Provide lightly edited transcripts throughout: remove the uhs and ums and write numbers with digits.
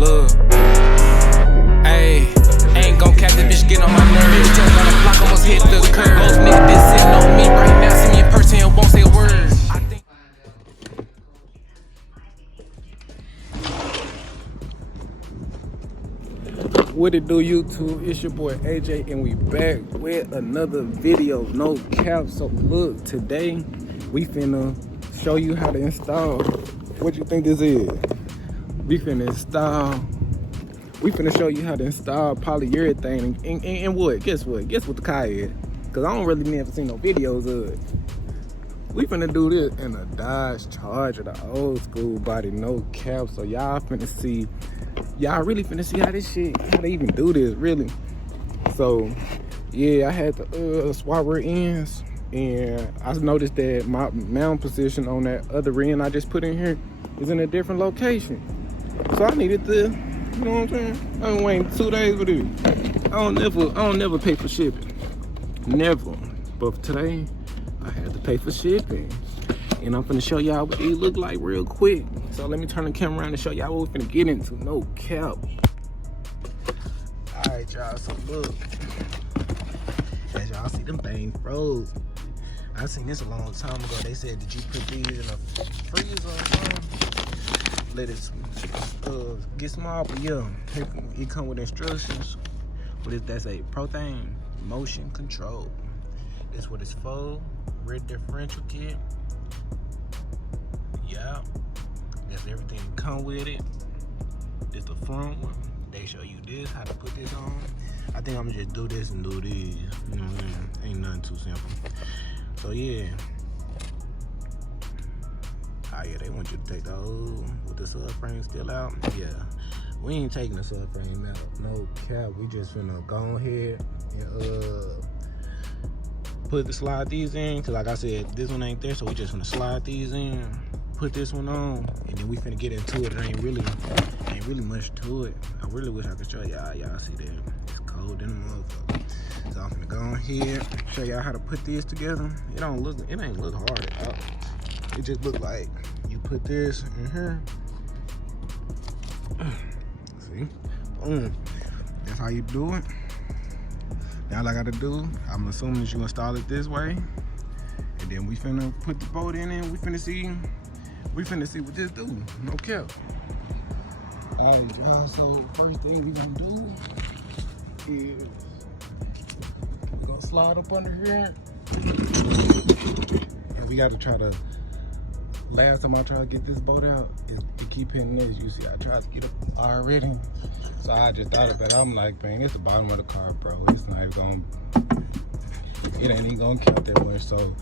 Look, ayy, ain't gon' catch that bitch getting on my nerves. Just on the block, almost hit the curb. Most niggas been sitting on me right now, see me in person and won't say a word. What it do, YouTube? It's your boy AJ, and we back with another video. No cap. So look, today we finna show you how to install. What you think this is? We finna show you how to install polyurethane and what? Guess what? Guess what the car is? Cause I don't really never see no videos of it. We finna do this in a Dodge Charger, the old school body, no cap. So y'all really finna see how this shit, how they even do this, really. So yeah, I had to swap rear ends, and I noticed that my mount position on that other end I just put in here is in a different location. So I needed to, you know what I'm saying? I've been waiting 2 days for this. I don't never pay for shipping. Never. But today, I had to pay for shipping. And I'm finna show y'all what these look like real quick. So let me turn the camera around and show y'all what we finna get into. No cap. Alright, y'all, so look. As y'all see, them things froze. I seen this a long time ago. They said, did you put these in a freezer or something? Let it get small, but yeah, it come with instructions. What is that say? Protein motion control. This what it's for. Rear differential kit. Yeah, that's everything that come with it. This the front one. They show you this, how to put this on. I think I'm gonna just do this and do these. You know what I mean? Ain't nothing too simple. So yeah. Oh yeah, they want you to take the old with the subframe still out. Yeah, we ain't taking the subframe out. No cap. We just finna go ahead and slide these in. Cause like I said, this one ain't there, so we just finna slide these in. Put this one on, and then we finna get into it. There ain't really much to it. I really wish I could show y'all. Y'all see that? It's cold in the motherfucker. So I'm finna go ahead, show y'all how to put these together. It ain't look hard at all. It just look like you put this in here. See? Boom. That's how you do it. Now all I gotta do, I'm assuming that you install it this way. And then we finna put the bolt in and we finna see what this do. No cap. Alright, y'all, so first thing we gonna do is we're gonna slide up under here. And we gotta try to, last time I tried to get this bolt out, it keep hitting this. You see, I tried to get it already. So I just thought about it. I'm like, man, it's the bottom of the car, bro. It's not even gonna, it ain't even gonna count that much. So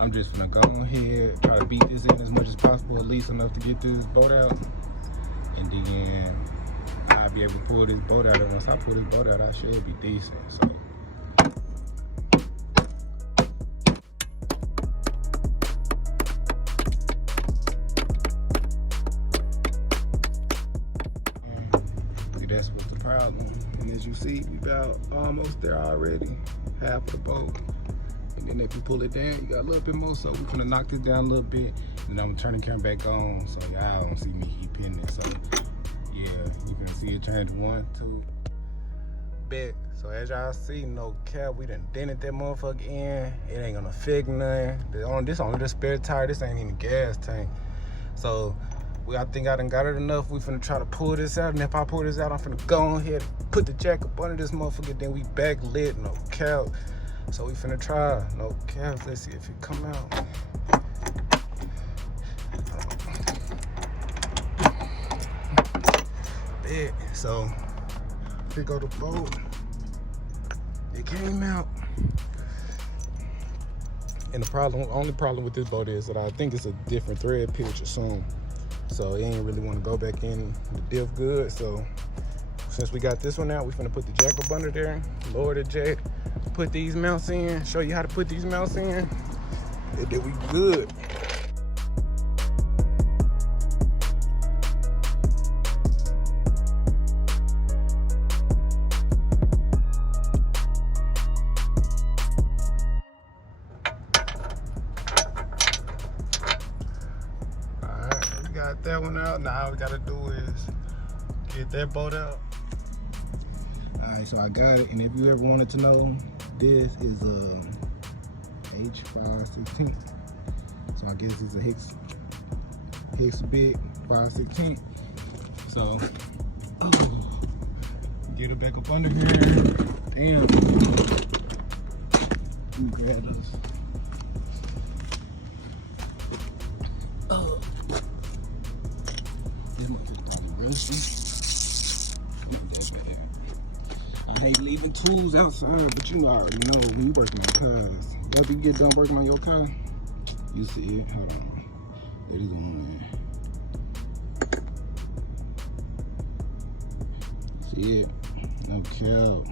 I'm just gonna go ahead, try to beat this in as much as possible, at least enough to get this bolt out. And then I'll be able to pull this bolt out. And once I pull this bolt out, I should be decent. So that's what's the problem. And as you see, we about almost there already. Half of the bolt. And then if you pull it down, you got a little bit more. So we're gonna knock this down a little bit. And I'm gonna turn the camera back on so y'all don't see me keep hitting it. So yeah, you can see it change 1, 2. Bet. So as y'all see, no cap, we done dented that motherfucker in. It ain't gonna affect nothing. This only the spare tire. This ain't even gas tank. So I think I done got it enough. We finna try to pull this out, and if I pull this out, I'm finna go ahead and put the jack up under this motherfucker. Then we back lit, no cap. So we finna try, no cap. Let's see if it come out. There. So pick up the bolt. It came out. And the only problem with this bolt is that I think it's a different thread pitch or something. So it ain't really want to go back in the diff good. So since we got this one out, we finna put the jack up under there, lower the jack, put these mounts in, show you how to put these mounts in, and then we good. Got that one out. Now all we gotta do is Get that bolt out. Alright, so I got it, and if you ever wanted to know, this is a H516. So I guess it's a hex bit 516. So, get it back up under here. Damn. Let me grab those. This one just probably rusty. Not that bad. I hate leaving tools outside, but you already know when you working on cars. After you get done working on your car, you see it. Hold on. There you go on there. See it? No cap.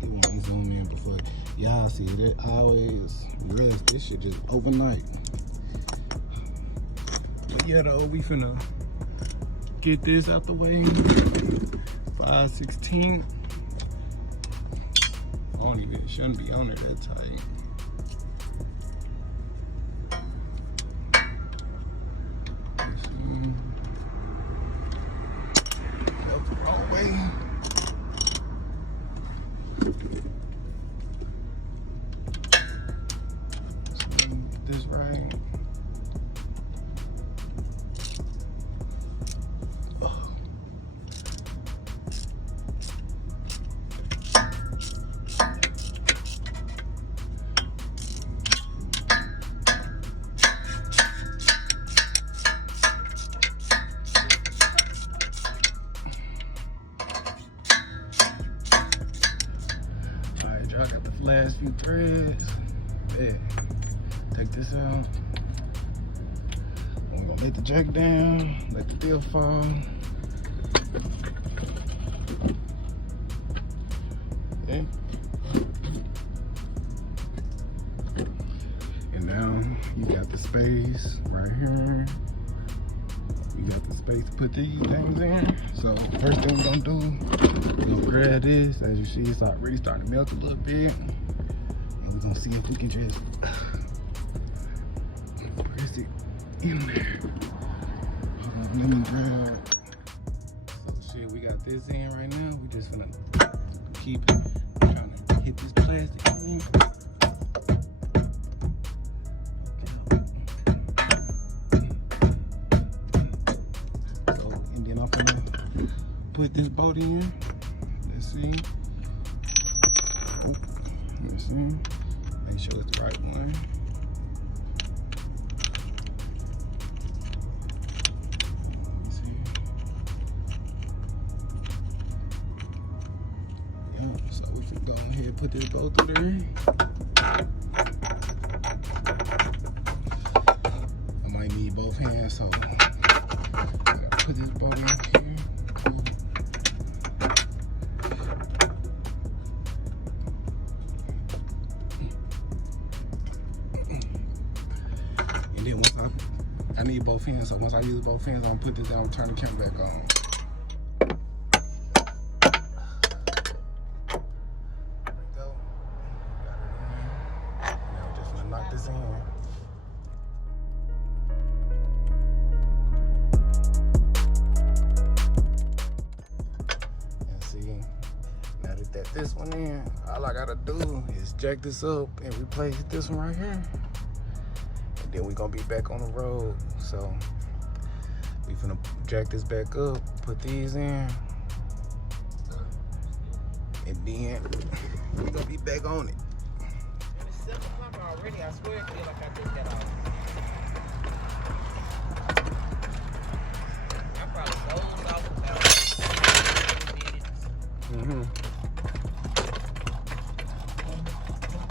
They want to zoom in before y'all see it. It always rest. This shit just overnight. But yeah, though, we finna get this out the way. 516. Shouldn't be on there that tight. Nope, wrong way. Get this right. I got the last few threads. Yeah. Take this out. I'm gonna let the jack down, let the diff fall. Okay. And now you got the space right here. You got the space to put these things in. So first thing we're gonna do, we're gonna grab this. As you see, it's already starting to melt a little bit. And we're gonna see if we can just press it in there. Hold on, let me grab. So shit, we got this in right now. We just gonna keep trying to hit this plastic in. Put this bolt in. Let's see. Let's see. Make sure it's the right one. Let's see. Yeah, so we can go ahead and put this bolt through there. I might need both hands, so I gotta put this bolt in here. And then once I need both hands, so once I use both hands, I'm gonna put this down and turn the camera back on. There we go. Got it in. Now we're just gonna knock this in. And see, now that this one in, all I gotta do is jack this up and replace this one right here. Then we're gonna be back on the road. So we finna jack this back up, put these in, and then we gonna be back on it. And it's 7 o'clock already. I swear it feels like I just got off. I probably dozed off without Mm-hmm.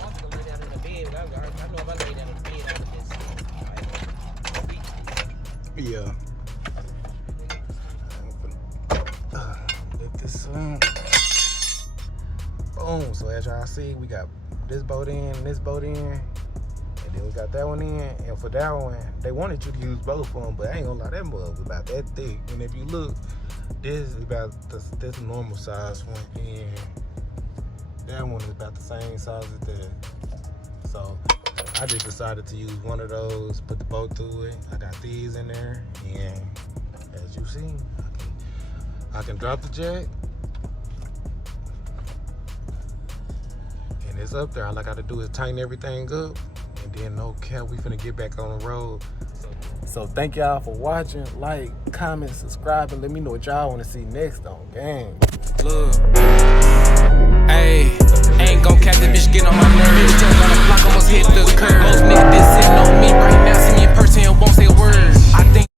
I was gonna lay down in the bed. I know if I lay down in the bed, I would just Yeah. Let this in. Boom. So as y'all see, we got this bolt in and this bolt in. And then we got that one in. And for that one, they wanted you to use both of them, but I ain't gonna lie, that mug was about that thick. And if you look, this is about this normal size one. And that one is about the same size as that. So I just decided to use one of those, put the bolt through it. I got these in there, and as you see, I can drop the jack. And it's up there. All I gotta do is tighten everything up. And then no cap, we finna get back on the road. So thank y'all for watching. Like, comment, subscribe, and let me know what y'all wanna see next on Gang. Look, ayy, ain't gon' catch the bitch, get on my nerves. Just on the block, almost hit the curb.